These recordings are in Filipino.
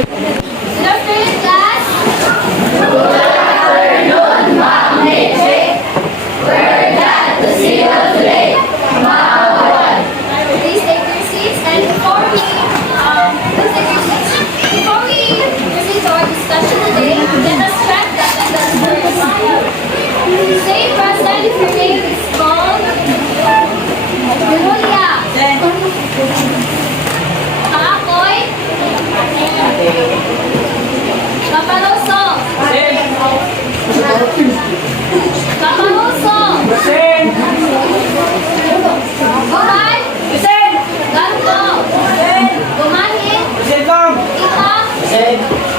Good afternoon, class. Please take your seats. And before we proceed to our discussion today, let us check the attendance first. Say present if your name is called Julia. Kaakoy. Kaparoso. Kaparoso. Guman. Ganto. Gumanin. Ika.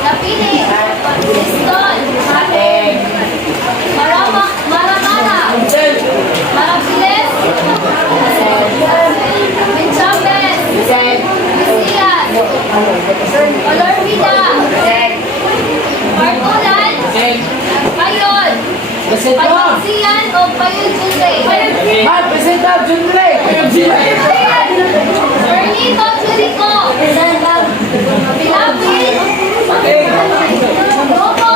Lapili. Liston. Maramara. Marapiles. Minchambes. Misias. Olorvida. Partulan. Payon. Payonsian o Payon Junre. Bernito Jurico. Pilapil. Lobo.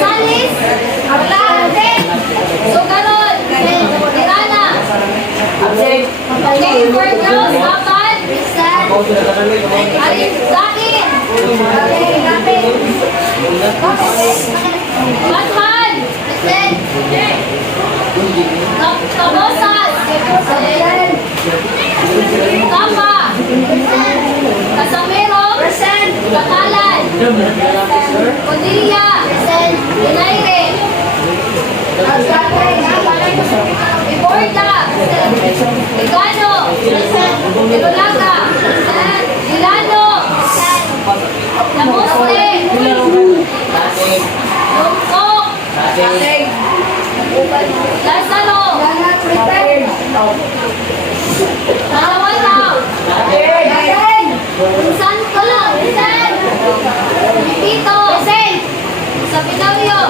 Salis. Ablante. Sugarol. Tirana. Okay, for girls, Apan. Zakin. Batman. Kabosas. Kapa. Casamero. Batalan. Codilla. Unaire. Iborda. Igano. Ilulaga. Ilano. Lamuste. Lungkok. Lazaro. Kalawanaw. San Colang. Pipito. Sapinawyo.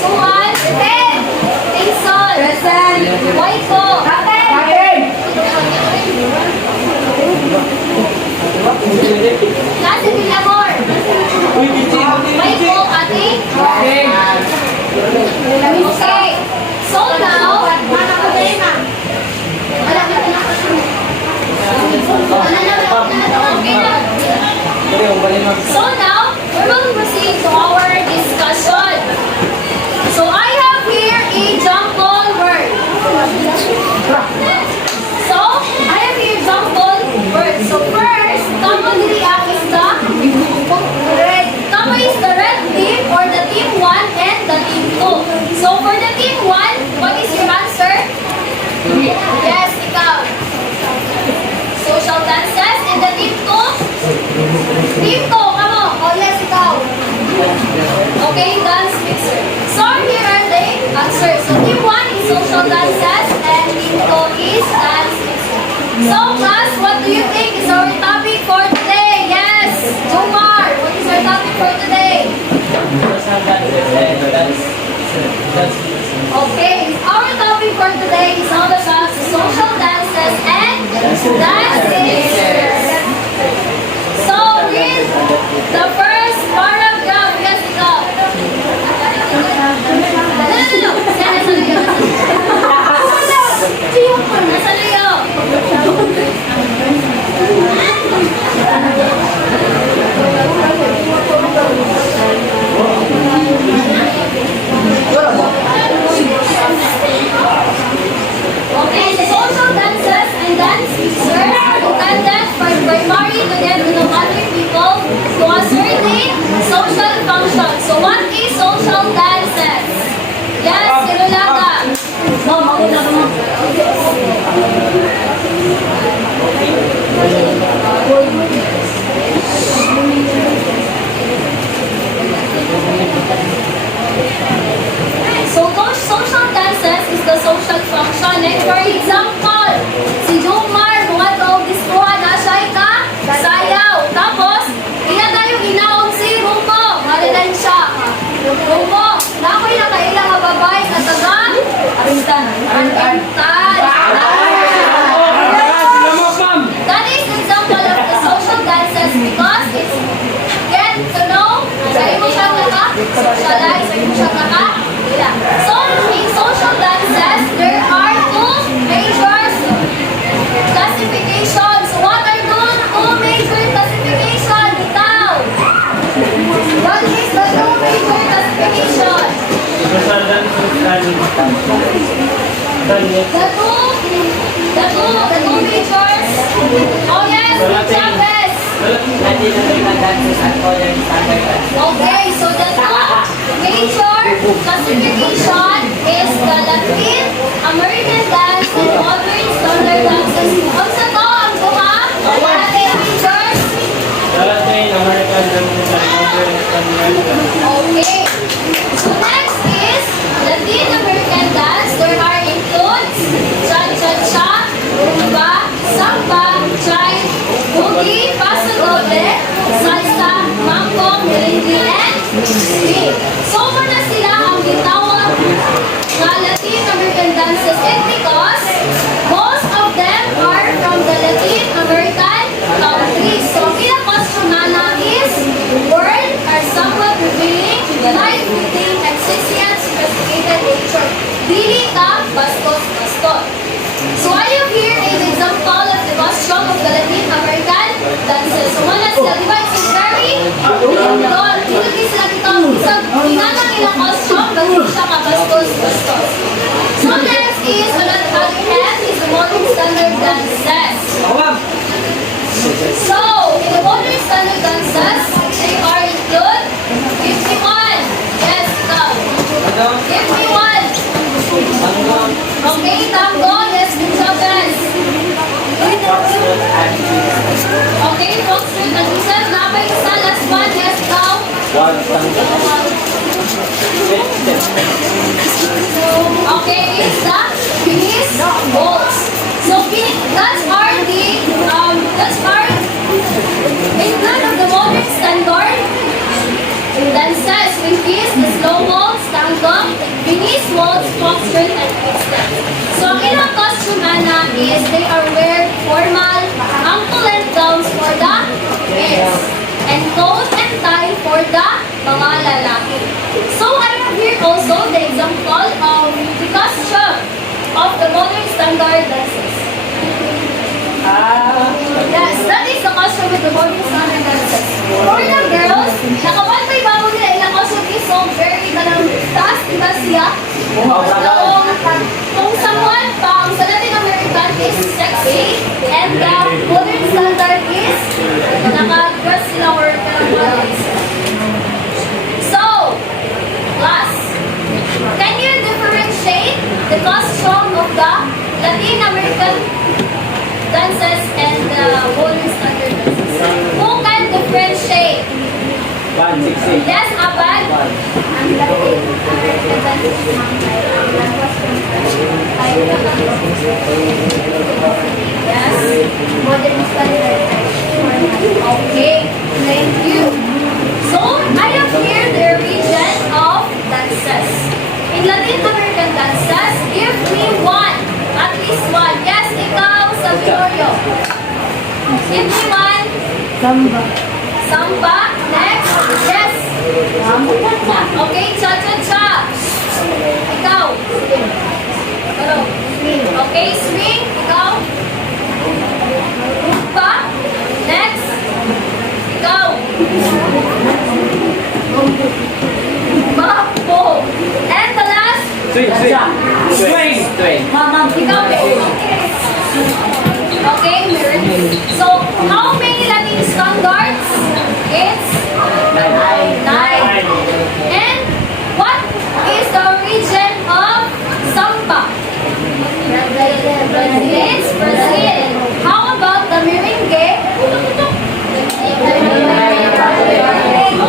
Suwan. Tingson. Waiko. Nasi Villamor. Waiko, Ati. Okay. So now, we're going to proceed to our discussion. So I have here a jumble word. So first, kamo diri is the red team or the team 1 and the team 2. So for the team 1, what is your answer? Yes, ikaw. Social dances. And the team 2? Team 2, come on. Oh yes, ikaw. Okay, dance mixer. So here are the answers. So team 1 is social dances and team 2 is dance mixer. So class, what do you think is our topic for today? Yes, Jomar, what is our topic for today? Okay, our topic for today is all about social dances and dance mixers. So read the first paragraph. Yes, go. No. Nasa Leo. Okay, the social dances and dance mixers intended for primary to get to know other people to a certain social function. So what is social dances? Yes, Silulaga. So those social dances is the social function. Like for example, si Jomar, mga tawag diskuha na siya ka, sayaw. Tapos, iya tayo ginaon si Rumbo. Marilan siya. Rumbo, nakoy na kailang mababay sa taga. Arintan. socialize, ay kung siya kaka-ilang. So, in social dances, there are two major classifications. What are those two major classifications? Ikaw! What is the two major classification? The two majors. Oh yes, Chavez. Latin American dances and modern standard dances. Okay, so the two major classification is the Latin American dance and modern standard dances. Ang sa to, ang buha, Latin majors. Latin American dances and modern standard dances. Okay. So next is Latin American dance. There are includes cha-cha-cha, rumba, samba, jive, boogie, paso doble, salsa, mambo, merengue, and swing. So muna sila ang gitawag na Latin American dances and because most of them are from the Latin American countries. So ang ilang kostumana is word are somewhat revealing life within existing sophisticated nature. Dili ka bastos-bastos. So I have here an example of the costume of the Latin American dances. So muna sila, di ba? It's very lindol. Dili sila dito. Isang tinanang ilang costume, bago siya kabastos-bastos. So next is, on the other hand, is the modern standard dances. So, in the modern standard dances, they are include 51. Yes, now. 51. Okay, tango. Yes, Chavez. Okay, foxtrot and whistle. Nabay isa. Last one. Yes, now. Okay, is the finish bolts. So, that's include of the modern standard dances, which is the slow waltz, tango, finish waltz, foxtrot, and quickstep. So, ang ilang costume is they are wear formal, ample length gowns for the men, and coat and tie for the mga lalaki. So, I have here also the example of the costume of the modern standard dances. Yes, that is the costume with the modern standard dances. For the girls, nakapantay ba mo nila ilang costume is so very ganang taas, diba siya? Kung someone pa, ang sa Latin American is sexy, and the modern standard is naka-dress sila or parang So, class, can you differentiate the costume of the Latin American dances and the modern standard dances? Who can differentiate? 160. Yes, Abad? Ang Latin American dances yes, modern standard. Okay, thank you. So, I have here the region of dances. In Latin American dances, give me one, at least one. Yes, ikaw, sa Vitorio. Give me one. Samba. Samba. Next. Yes. Okay, cha-cha-cha. Ikaw. Hello. Okay, swing. Ikaw. Rumba. Next. Ikaw. Mambo. And the last. Swing. Ikaw. Okay, mirror. So, how many Latin standards? It's 9. And what is the origin of samba? It's Brazil. How about the merengue?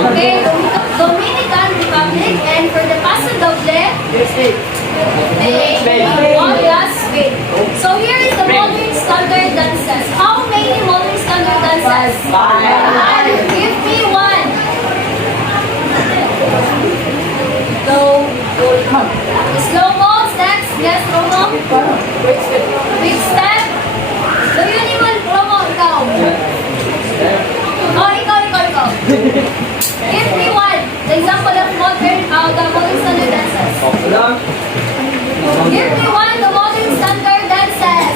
Okay, Dominican Republic. And for the paso doble? Oh, yes, Spain. So here is the modern standard dances. How many modern standard Give me one the modern standard dances.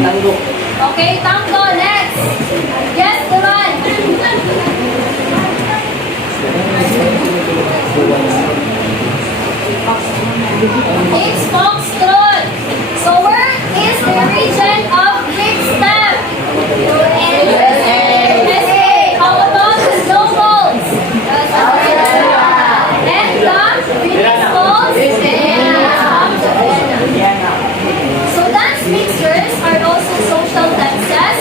Tango. Okay, tango. Next. Yes, Duran. It's foxtrot. So where is the region of Quick Step? USA. How about the snowballs? And the Phoenix balls? So dance mixers are also social dances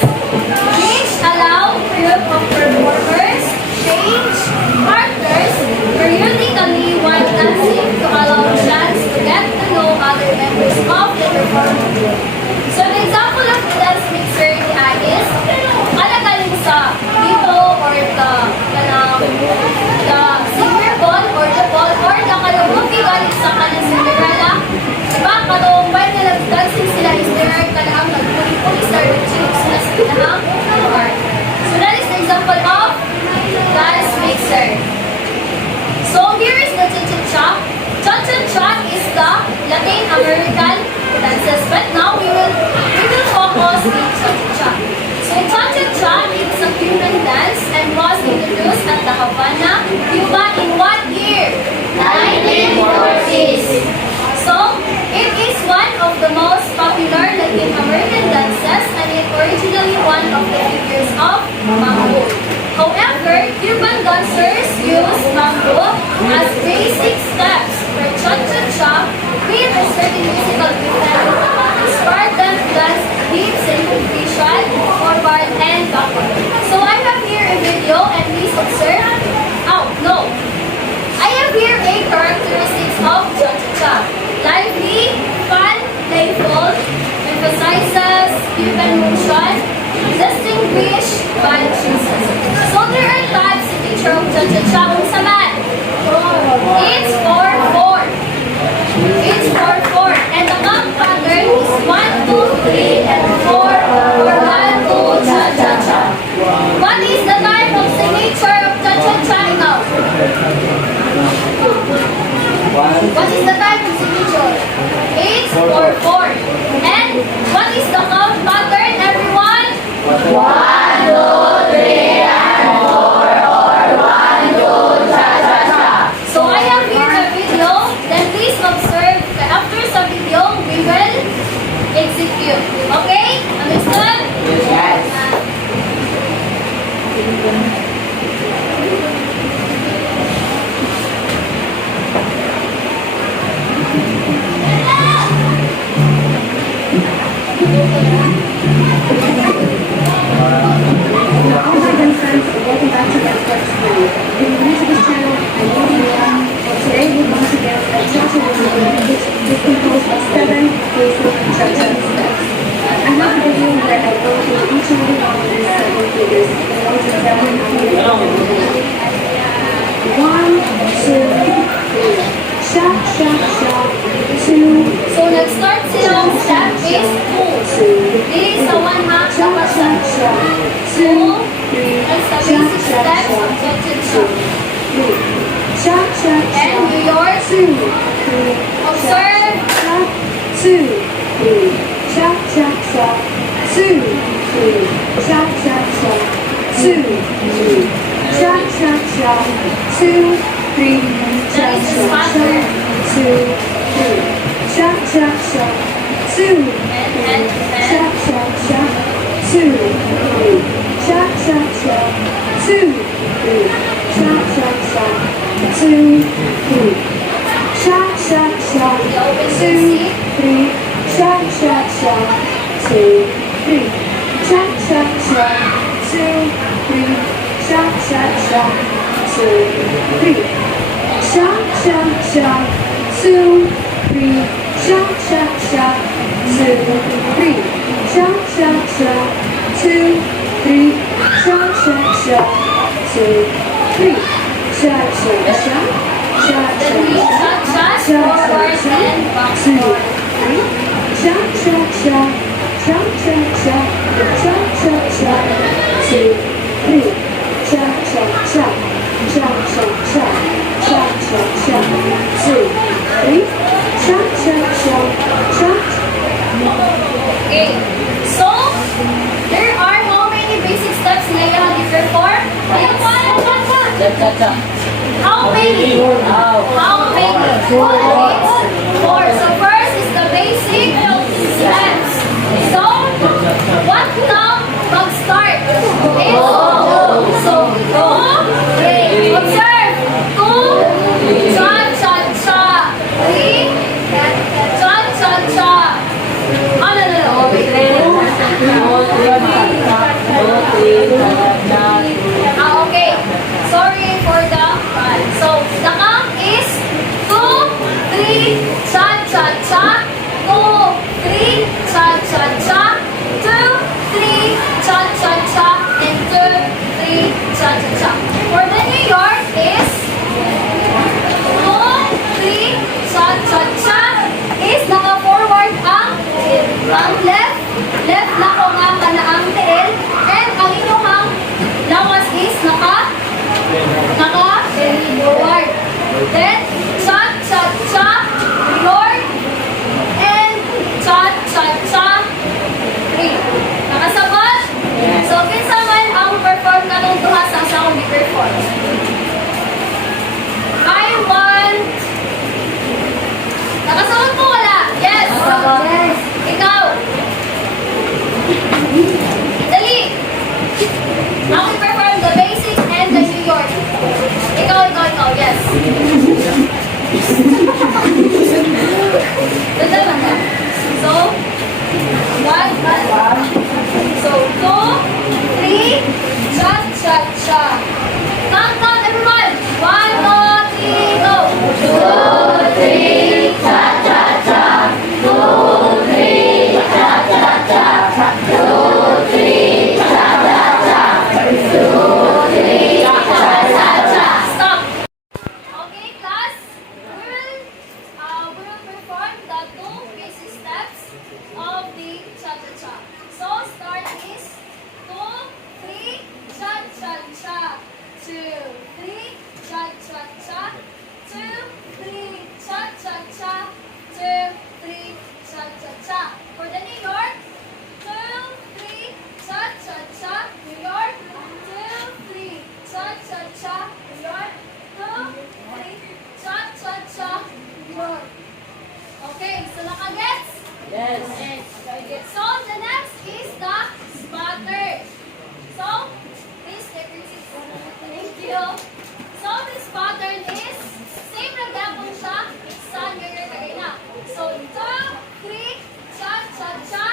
which allow group of performers change partners periodically while dancing to allow chance to get to know other members of the performing group. So an example of the dance mixer ni is alagaling sa dito or the singer ball or the ball or the kalabuti galing sa kanang Cinderella. Diba? Katong while na nag-dancing sila is there kalaang nagpuli-puli sa chips na sa kinahang part. So that is the example of dance mixer. So here is the cha-cha-cha. Cha-cha-cha is the Latin American dances, but now we will focus on cha-cha-cha. So cha-cha-cha is a Cuban dance and was introduced at the Havana, Cuba in what year? 1940s. So it is one of the most popular Latin American dances and it originally one of the figures of mambo. However, Cuban dancers use mambo as basic steps for cha-cha-cha with a certain musical rhythm that inspired them to dance deep synchronization, forward and backward. So I have here a video and please observe. Oh, no. I have here a characteristics of cha-cha-cha. Lively, fun, playful, emphasizes Cuban motion, distinguished by choices. So there are types in picture of cha-cha-cha. Unsa man? It's 4-4. It's 4-4. And the count pattern is 1, 2, 3, and 4 or 1, 2, cha-cha-cha. What is the type of signature of cha-cha-cha now? What is the type of signature? It's 4-4. And what is the count pattern, everyone? 1, 2, 3, and 4 or 1, 2, cha-cha-cha. So I have here a video. Then please observe. After sa video, we will execute. Okay? Understood? Yes. All my good friends, welcome back to Let's Get School. If you're new to this channel, I'm Olivia. Today we're going to get a cha-cha routine, which is composed of 7 basic cha-cha steps. I have a video where I go through each and every one of these 7 figures in order to demonstrate how to do it. 1, 2, 3. Sha, sha, sha. 2, So nag-start silang step is 2. Dili sa 1 half, dapat sa 2. And sa basic steps of cha-cha-cha. And New York, observe. That is the faster. Then we cha-cha, forward and backward. Cha-cha-cha. Cha-cha-cha. How many? How? How many? Four. So first is the basic steps. So, what count mag-start? It's so, 2, 3. Observe. 2, cha-cha-cha. 3, cha-cha-cha. Oh, no. Okay. Sorry for the bad. So, the count is 2, 3, cha-cha-cha. 2, 3, cha-cha-cha. 2, 3, cha-cha-cha. And 2, 3, cha-cha-cha. For the New York is 2, 3, cha-cha-cha. Is naka-forward ang left. Left na ko nga kana ang tail. And ang inyong lawas is naka-belly forward. Then, cha-cha-cha, reload, and cha-cha-cha, three. Nakasabot? So, kinsa man ang perform ka nung duha sa akong i-perform. I want... Nakasabot mo wala? Yes! Yes! Ikaw! Dali! Ako i-perform the basic and the New York. Ikaw, yes. Ganda lang ka. So, 1, so 2, 3, cha-cha-cha. Count, everyone. 1, 2, 3, go. 2, 3, cha-cha-cha. 2, 3, cha-cha-cha. 2, 3, cha-cha-cha. 2, 3, cha-cha-cha. Stop. Okay, class. We will perform the 2 basic steps of the cha-cha-cha. So, start is 2, 3, cha-cha-cha. 2, 3, cha-cha-cha. 2, 3, cha-cha-cha. 2, 3, cha-cha-cha. For the New York, 2, 3, cha-cha-cha. New York, 2, 3, cha-cha-cha. New York, 2, 3, cha-cha-cha. New York. Okay, so nakagets? Yes. So the next is the spotter. So, please take your seats. Thank you. So this pattern is same na gapon siya sa New Year kanina. So 2, 3, cha-cha-cha.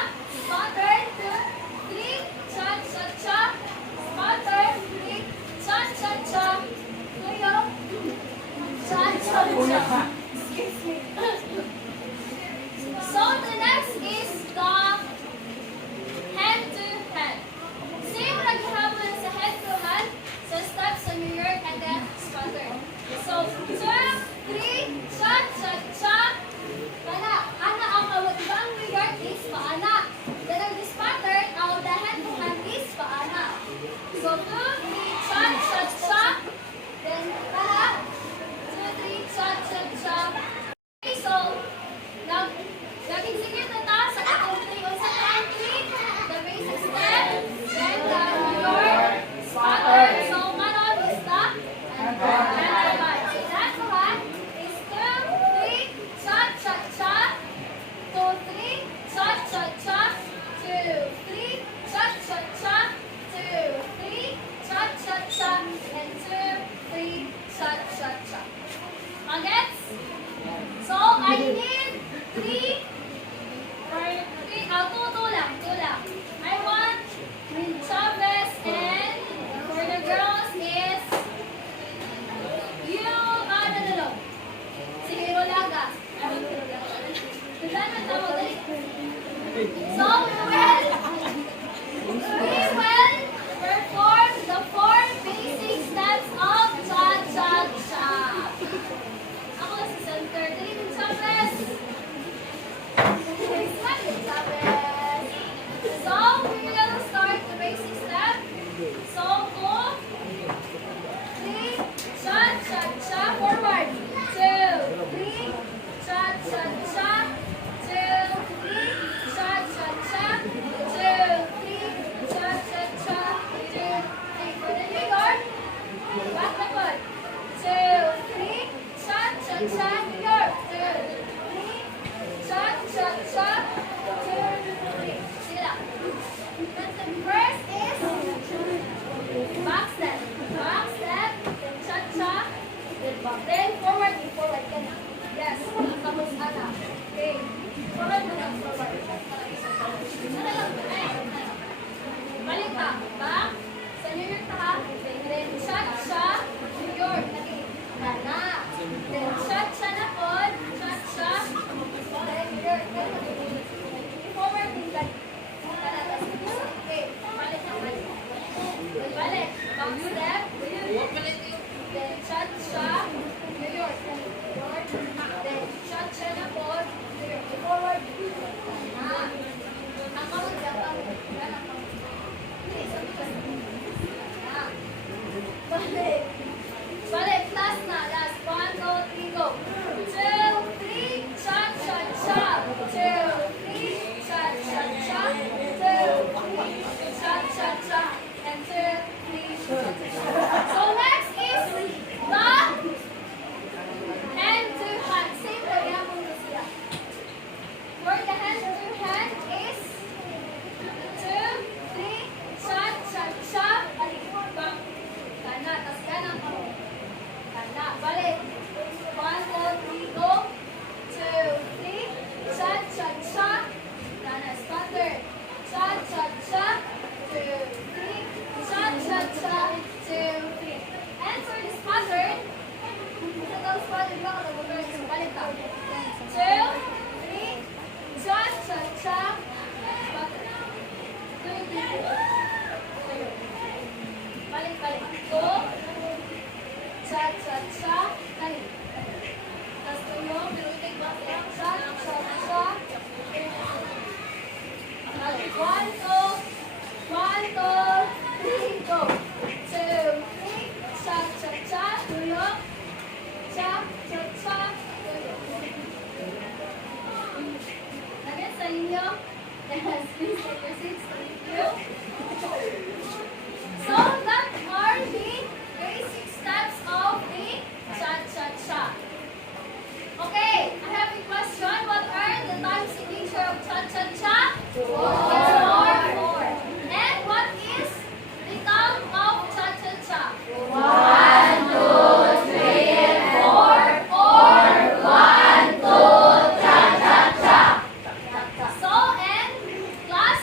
first is back step. Back step, then cha-cha, then forward, forward ka na. Yes, tapos ana. Okay. Forward mo na, forward. Ano lang, balik ka. Back. Sa New York ha. Then cha-cha, New York. Lagi. Ana. Then cha-cha na po. Cha-cha. Then New York. Forward din ka. Okay. Balik na, balik. Then balik. Back step. Then cha-cha, New York. Forward. Then cha-cha na po. New York. Forward. Ana. Ang kamot ka. Yan ang kamot. Hindi, sabi ka. Ana. Balik. Balik. Last na. Last. 1, 2, 3, go. 2, 3. Cha-cha-cha. 2, 3. Cha-cha-cha. 2, 3. Cha-cha-cha. And 2, 3. Cha-cha-cha. So next is the hand to hand. Same way. Yan mo na siya. For the hand to hand is 2, 3. Cha-cha-cha. Balik. Bang. Kana. Tas ganang ako. Kana. Balik. 1, 2, 3, go. 2, 3. Cha-cha-cha. Kana. Standard. Cha-cha-cha. 2, 3. Cha-cha-cha. 2, 3. And for this pattern, sa daw pattern ba ako nag-reverse? Balik ka. 2, 3. Cha-cha-cha. Pattern. 2, 3. Balik, balik. Go. Cha-cha-cha. Balik. Tapos tuyo. Cha-cha-cha. Balik. 1, 2. 1, 2, 3, go. 2, 3. Cha-cha-cha. Tuyo. Cha-cha-cha. Tuyo. Again sa inyo. Yes, please take your seats. Thank you. So that are the basic steps of the cha-cha-cha. Okay, I have a question. What are the time signature of cha-cha-cha? 4. And what is the count of cha-cha-cha? 1, 2, 3, 4. Or 1, 2, cha-cha-cha. So, and class,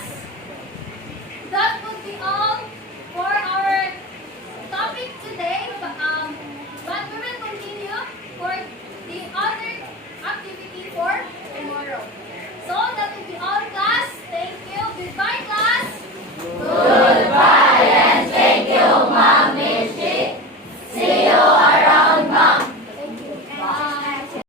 that would be all for our topic today.